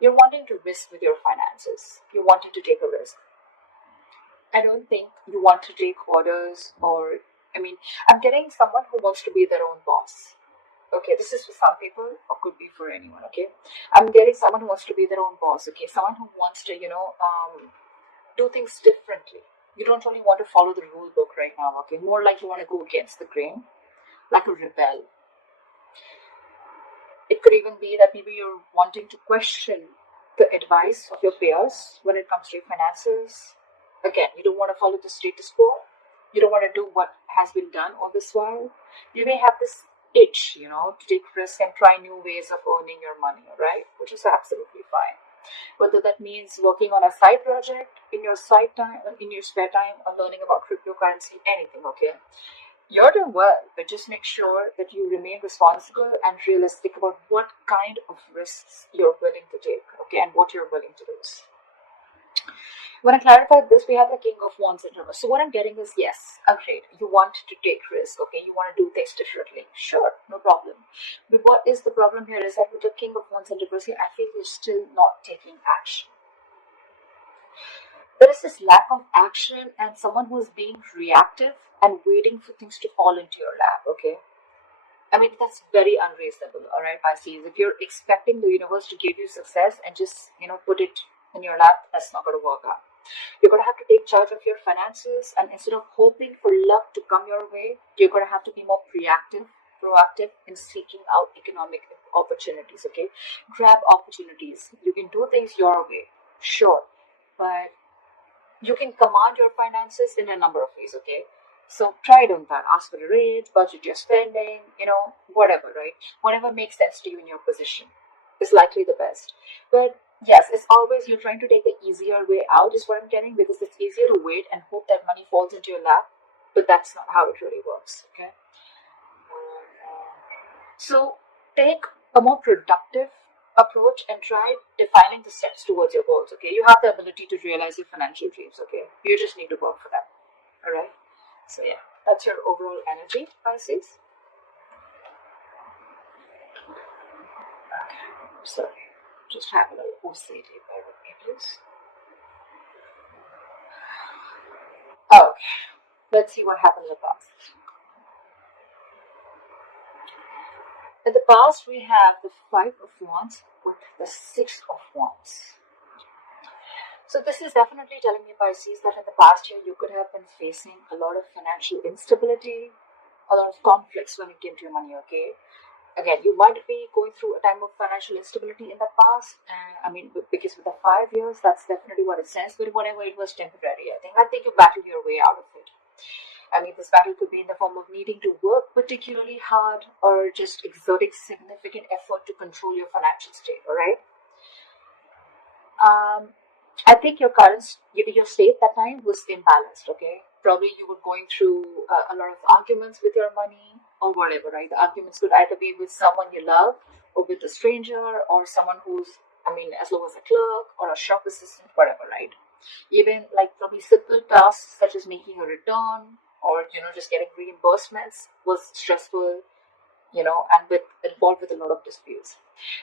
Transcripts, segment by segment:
You're wanting to risk with your finances. You're wanting to take a risk. I don't think you want to take orders or, I mean, I'm getting someone who wants to be their own boss. Okay, this is for some people or could be for anyone. Okay, I'm getting someone who wants to be their own boss. Okay, someone who wants to, do things differently. You don't really want to follow the rule book right now. Okay, more like you want to go against the grain, like a rebel. It could even be that maybe you're wanting to question the advice of your peers when it comes to your finances. Again, you don't want to follow the status quo. You don't want to do what has been done all this while. You may have this itch, to take risks and try new ways of earning your money, right? Which is absolutely fine. Whether that means working on a side project in your side time, in your spare time, or learning about cryptocurrency, anything, okay? You're doing well, but just make sure that you remain responsible and realistic about what kind of risks you're willing to take, okay, and what you're willing to lose. When I clarified this, we have the King of Wands in reverse. So what I'm getting is, yes, great. You want to take risk, okay? You want to do things differently. Sure, no problem. But what is the problem here is that with the King of Wands in reverse here, I feel you're still not taking action. There is this lack of action and someone who is being reactive and waiting for things to fall into your lap, okay? I mean, that's very unreasonable, all right, Pisces. If you're expecting the universe to give you success and just, put it in your lap, that's not going to work out. You're going to have to take charge of your finances, and instead of hoping for luck to come your way, you're going to have to be more proactive in seeking out economic opportunities, okay? Grab opportunities. You can do things your way, sure, but you can command your finances in a number of ways, okay? So try doing that. Ask for a raise, budget your spending, whatever, right? Whatever makes sense to you in your position is likely the best. But yes, it's always you're trying to take the easier way out, is what I'm getting, because it's easier to wait and hope that money falls into your lap. But that's not how it really works, okay? So take a more productive approach and try defining the steps towards your goals, okay? You have the ability to realize your financial dreams, okay? You just need to work for them, all right? So yeah, that's your overall energy, Pisces. Okay, sorry, just have a little OCD, bear with me, please. Okay, let's see what happened in the past. In the past, we have the Five of Wands with the Six of Wands. So this is definitely telling me, Pisces, that in the past year you could have been facing a lot of financial instability, a lot of conflicts when it came to your money, okay? Again, you might be going through a time of financial instability in the past. Because with the 5 years, that's definitely what it says. But whatever, it was temporary. I think you battled your way out of it. This battle could be in the form of needing to work particularly hard or just exerting significant effort to control your financial state. All right. I think your state that time was imbalanced. Okay, probably you were going through a lot of arguments with your money or whatever. Right, the arguments could either be with someone you love or with a stranger or someone who's, as low as a clerk or a shop assistant, whatever. Right, even like probably simple tasks such as making a return or just getting reimbursements was stressful, and involved with a lot of disputes.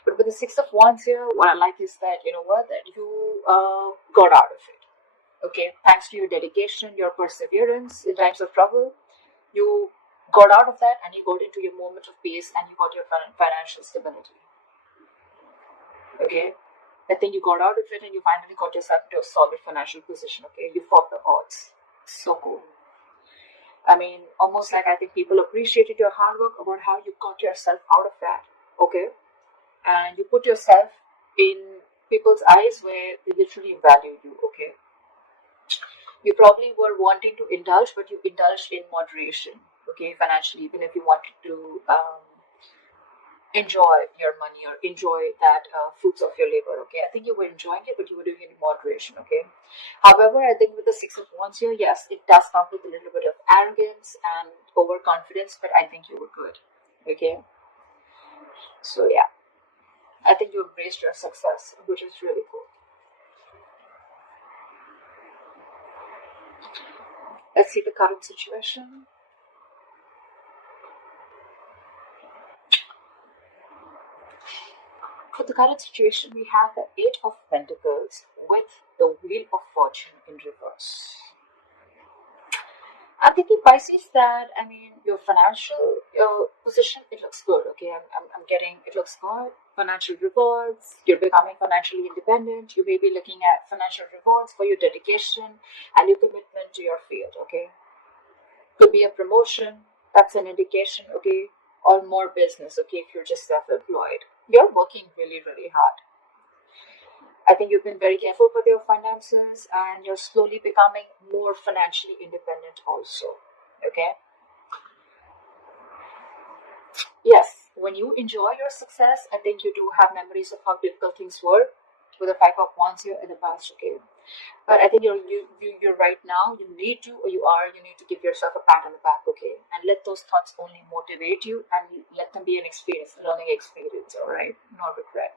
But with the Six of Wands here, what I like is that that you got out of it. Okay, thanks to your dedication, your perseverance in times of trouble, you got out of that and you got into your moment of peace and you got your financial stability. Okay, I think you got out of it and you finally got yourself into a solid financial position. Okay, you fought the odds. So cool. Almost like I think people appreciated your hard work about how you got yourself out of that. Okay, and you put yourself in people's eyes where they literally value you. Okay, you probably were wanting to indulge, but you indulged in moderation. Okay, financially, even if you wanted to enjoy your money or enjoy that fruits of your labor. Okay, I think you were enjoying it, but you were doing it in moderation. Okay, however, I think with the Six of Wands here, yes, it does come with a little bit of arrogance and overconfidence, but I think you were good. Okay, so yeah, I think you embraced your success, which is really cool. Let's see the current situation. For the current situation, we have the Eight of Pentacles with the Wheel of Fortune in reverse. I'm thinking, Pisces, that your financial position, it looks good. Okay, I'm getting, it looks good. Financial rewards, you're becoming financially independent. You may be looking at financial rewards for your dedication and your commitment to your field. Okay, could be a promotion. That's an indication. Okay, or more business. Okay, if you're just self-employed, you're working really, really hard. I think you've been very careful with your finances and you're slowly becoming more financially independent also. Okay? Yes, when you enjoy your success, I think you do have memories of how difficult things were with the Five of Wands here in the past. Okay? But I think you're right now, you need to, or you need to give yourself a pat on the back, okay? And let those thoughts only motivate you and let them be an experience, a learning experience, all right? No regret.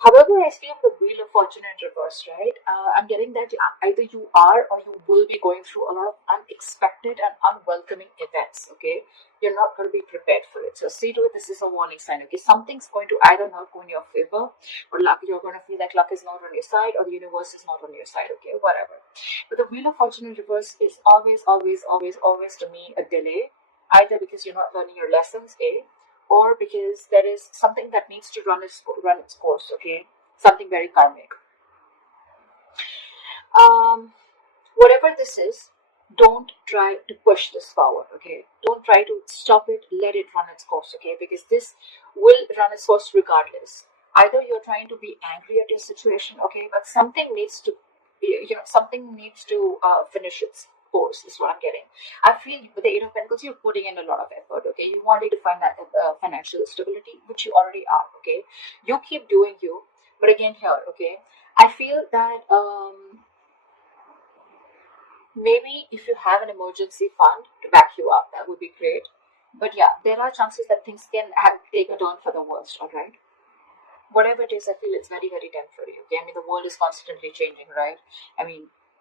However, I feel the Wheel of Fortune in reverse, right? I'm getting that either you are or you will be going through a lot of unexpected and unwelcoming events, okay? You're not going to be prepared for it. So see to it, this is a warning sign, okay? Something's going to either not go in your favor or luck, you're going to feel like luck is not on your side or the universe is not on your side, okay? Whatever. But the Wheel of Fortune in reverse is always, always, always, always to me a delay, either because you're not learning your lessons, A, or because there is something that needs to run its course, okay? Something very karmic. Whatever this is, don't try to push this forward, okay? Don't try to stop it, let it run its course, okay? Because this will run its course regardless. Either you're trying to be angry at your situation, okay, but something needs to, finish its course, is what I'm getting. I feel with the Eight of Pentacles, you're putting in a lot of effort, okay? You wanted to find that financial stability, which you already are, okay? You keep doing you, but again here, okay? I feel that maybe if you have an emergency fund to back you up, that would be great. But yeah, there are chances that things can take a turn for the worst, all right? Whatever it is, I feel it's very, very temporary, okay? The world is constantly changing, right?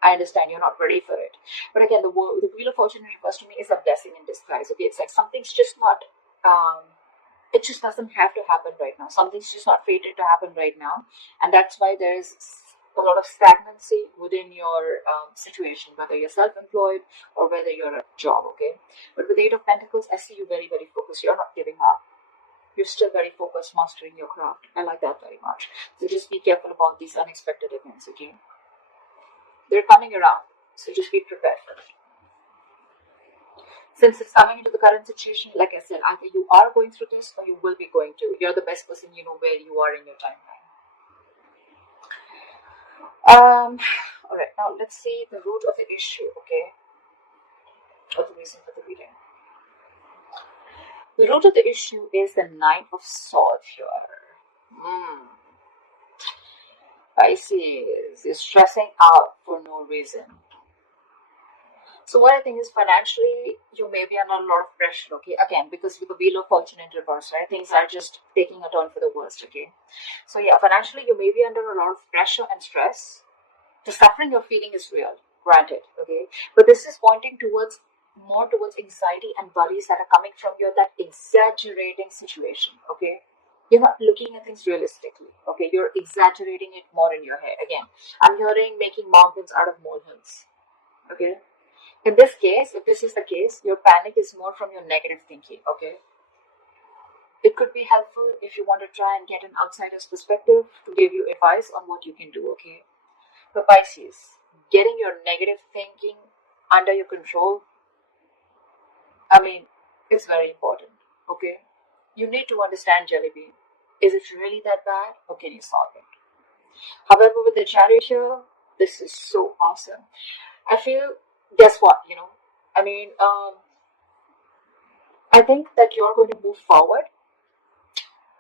I understand you're not ready for it. But again, the Wheel of Fortune refers to me is a blessing in disguise, okay? It's like something's just not, it just doesn't have to happen right now. Something's just not fated to happen right now. And that's why there's a lot of stagnancy within your situation, whether you're self-employed or whether you're a job, okay? But with Eight of Pentacles, I see you very, very focused. You're not giving up. You're still very focused mastering your craft. I like that very much. So just be careful about these unexpected events, okay? They're coming around, so just be prepared for it. Since it's coming into the current situation, like I said, either you are going through this or you will be going to. You're the best person, you know where you are in your timeline. All right, now let's see the root of the issue, okay? Or the reason for the reading. The root of the issue is the Nine of Swords here. Pisces is stressing out for no reason. So what I think is financially, you may be under a lot of pressure, okay? Again, because with the Wheel of Fortune in reverse, right? Things are just taking a turn for the worst, okay? So yeah, financially, you may be under a lot of pressure and stress. The suffering you're feeling is real, granted, okay? But this is pointing more towards anxiety and worries that are coming from that exaggerating situation, okay? You're not looking at things realistically, okay? You're exaggerating it more in your head. Again, I'm hearing making mountains out of molehills, okay? In this case, if this is the case, your panic is more from your negative thinking, okay? It could be helpful if you want to try and get an outsider's perspective to give you advice on what you can do, okay? But Pisces, getting your negative thinking under your control, it's very important, okay? You need to understand, Jellybean. Is it really that bad, or can you solve it? However, with the Chariot here, this is so awesome. I feel, guess what, I think that you're going to move forward,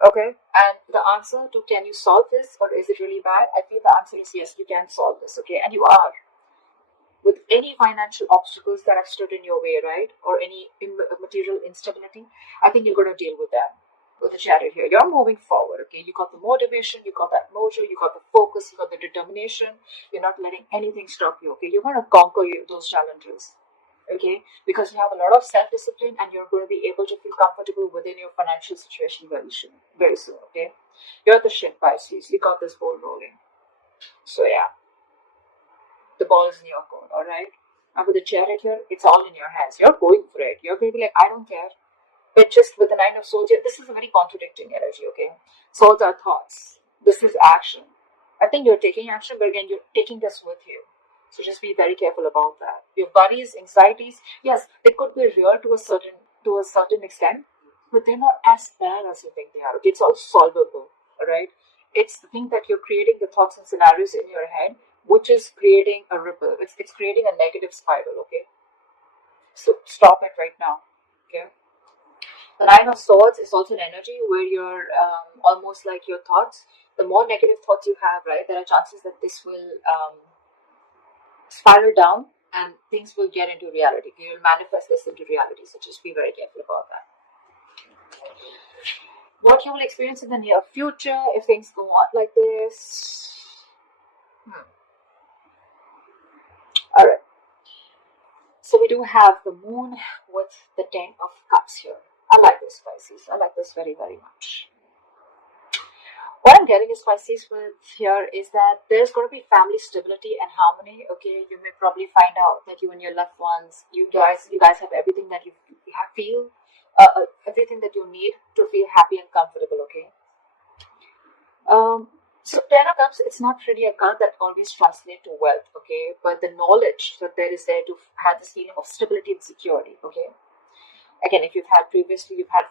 okay? And the answer to can you solve this or is it really bad? I feel the answer is yes, you can solve this, okay? And you are. With any financial obstacles that have stood in your way, right? Or any material instability, I think you're going to deal with them. With the Chariot here, you're moving forward, okay? You got the motivation, you got that mojo, you got the focus, you got the determination. You're not letting anything stop you, okay? You're going to conquer those challenges. okay? Because you have a lot of self-discipline and you're going to be able to feel comfortable within your financial situation very soon, okay? You're the shit, Pisces. You got this ball rolling. So yeah, the ball is in your court, all right? And with the chariot here, it's all in your hands. You're going for it. You're going to be like, I don't care. But just with the Nine of Swords here, this is a very contradicting energy, okay? Swords are thoughts. This is action. I think you're taking action, but again, you're taking this with you. So just be very careful about that. Your worries, anxieties, yes, they could be real to a certain extent, but they're not as bad as you think they are. Okay? It's all solvable, all right? It's the thing that you're creating the thoughts and scenarios in your head, which is creating a ripple. It's creating a negative spiral, okay? So stop it right now, okay? The Nine of Swords is also an energy where you're almost like your thoughts. The more negative thoughts you have, right, there are chances that this will spiral down and things will get into reality. You will manifest this into reality. So just be very careful about that. What you will experience in the near future if things go on like this. All right. So we do have the moon with the 10 of cups here. I like this, Pisces. I like this very, very much. What I'm getting is, Pisces, with here is that there's going to be family stability and harmony. Okay, you may probably find out that you and your loved ones, you guys have everything that you feel, everything that you need to feel happy and comfortable. Okay. So Ten of Cups, it's not really a card that always translates to wealth. Okay, but the knowledge that there is there to have this feeling of stability and security. Okay. Again, if you've had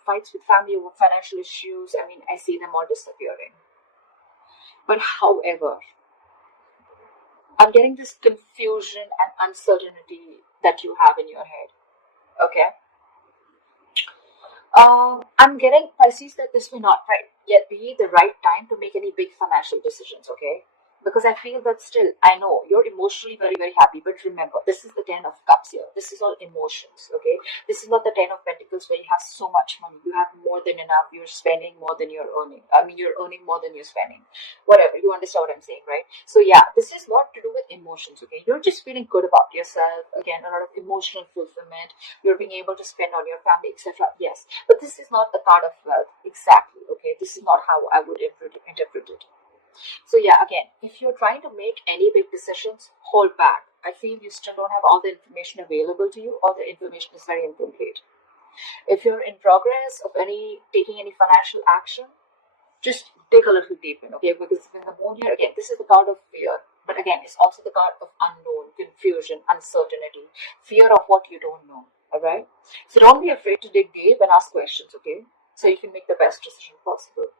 fights with family over financial issues, I mean, I see them all disappearing. But however, I'm getting this confusion and uncertainty that you have in your head. Okay. I'm getting, Pisces, that this may not yet be the right time to make any big financial decisions. Okay. Because I feel that still, I know you're emotionally very, very happy, but remember, this is the 10 of Cups here. This is all emotions, okay? This is not the 10 of Pentacles where you have so much money. You have more than enough. You're spending more than you're earning. I mean, you're earning more than you're spending. Whatever, you understand what I'm saying, right? So yeah, this is not to do with emotions, okay? You're just feeling good about yourself. Again, a lot of emotional fulfillment. You're being able to spend on your family, etc. Yes, but this is not the card of wealth. Exactly, okay? This is not how I would interpret it. So yeah, again, if you're trying to make any big decisions, hold back. I feel you still don't have all the information available to you, or the information is very incomplete. If you're in progress of taking any financial action, just dig a little deep in, okay? Because in the moon here, again, this is the card of fear. But again, it's also the card of unknown, confusion, uncertainty, fear of what you don't know, all right? So don't be afraid to dig deep and ask questions, okay? So you can make the best decision possible.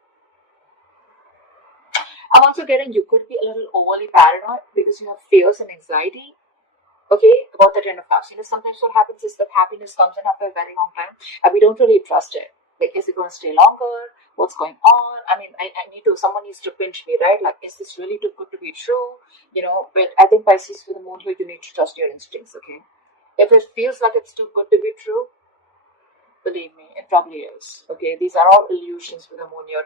I'm also getting you could be a little overly paranoid because you have fears and anxiety, okay, about the 10 of Cups. Sometimes what happens is that happiness comes in after a very long time and we don't really trust it. Like, is it going to stay longer? What's going on? I mean, someone needs to pinch me, right? Like, is this really too good to be true? But I think Pisces with the moon here, you need to trust your instincts, okay? If it feels like it's too good to be true, believe me, it probably is. Okay, these are all illusions with the moon here.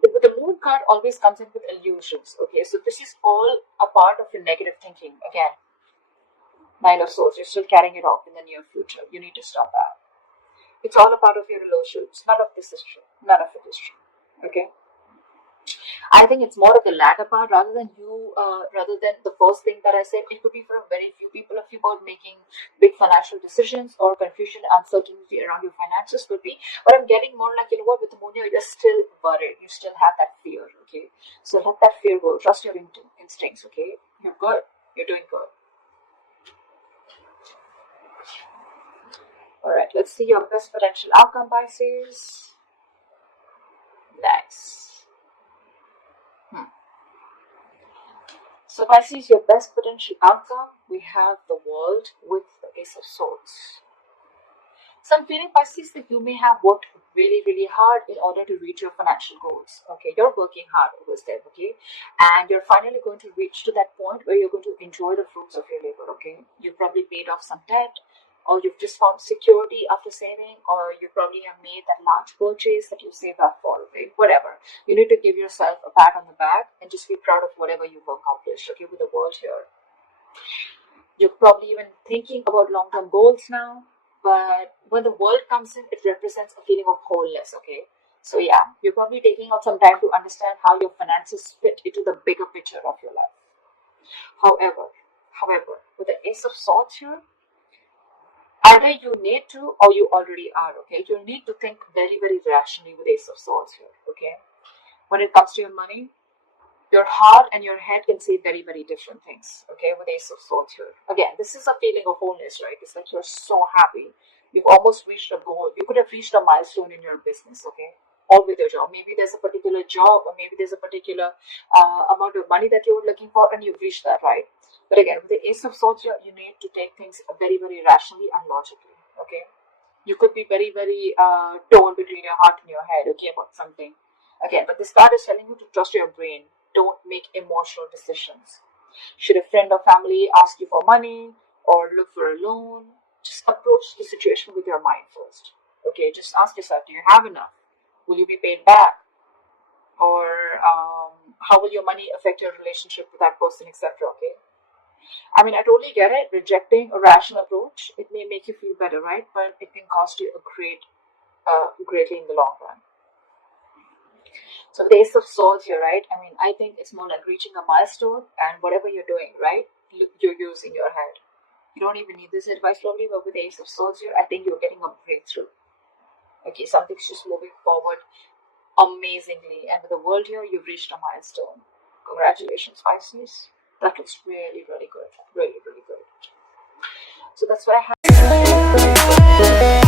The moon card always comes in with illusions. Okay, so this is all a part of your negative thinking. Again, Nine of Swords, you're still carrying it off in the near future. You need to stop that. It's all a part of your illusions. None of this is true. None of it is true. Okay. I think it's more of the latter part rather than the first thing that I said. It could be for very few people if you're about making big financial decisions or confusion, uncertainty around your finances could be. But I'm getting more like, with the moon here, you're still worried. You still have that fear, okay? So let that fear go. Trust your instincts, okay? You're good. You're doing good. All right, let's see your best potential outcome, Pisces. Nice. So Pisces, your best potential outcome, we have the World with the Ace of Swords. So I'm feeling, Pisces, that you may have worked really, really hard in order to reach your financial goals. Okay, you're working hard over there, okay? And you're finally going to reach to that point where you're going to enjoy the fruits of your labor, okay? You probably paid off some debt, or you've just found security after saving, or you probably have made that large purchase that you saved up for, okay? Whatever. You need to give yourself a pat on the back and just be proud of whatever you've accomplished, okay, with the World here. You're probably even thinking about long-term goals now, but when the world comes in, it represents a feeling of wholeness, okay? So yeah, you're probably taking out some time to understand how your finances fit into the bigger picture of your life. However, with the Ace of Swords here, either you need to or you already are, okay? You need to think very, very rationally with Ace of Swords here, okay? When it comes to your money, your heart and your head can say very, very different things, okay, with Ace of Swords here. Again, this is a feeling of wholeness, right? It's like you're so happy. You've almost reached a goal. You could have reached a milestone in your business, okay? Or with your job. Maybe there's a particular job, or maybe there's a particular amount of money that you were looking for, and you've reached that, right? But again, with the Ace of Swords here, you need to take things very, very rationally and logically, okay? You could be very, very torn between your heart and your head, okay, about something. Again, but this card is telling you to trust your brain. Don't make emotional decisions. Should a friend or family ask you for money or look for a loan, just approach the situation with your mind first. Okay, just ask yourself, do you have enough? Will you be paid back? Or how will your money affect your relationship with that person, etc. Okay. I mean, I totally get it. Rejecting a rational approach, it may make you feel better, right? But it can cost you greatly in the long run. So the Ace of Swords here, right? I mean, I think it's more like reaching a milestone, and whatever you're doing, right, you're using your head. You don't even need this advice probably, but with the Ace of Swords here, I think you're getting a breakthrough. Okay, something's just moving forward amazingly, and with the world here, you've reached a milestone. Congratulations, Pisces. That looks really, really good. Really, really good. So that's what I have.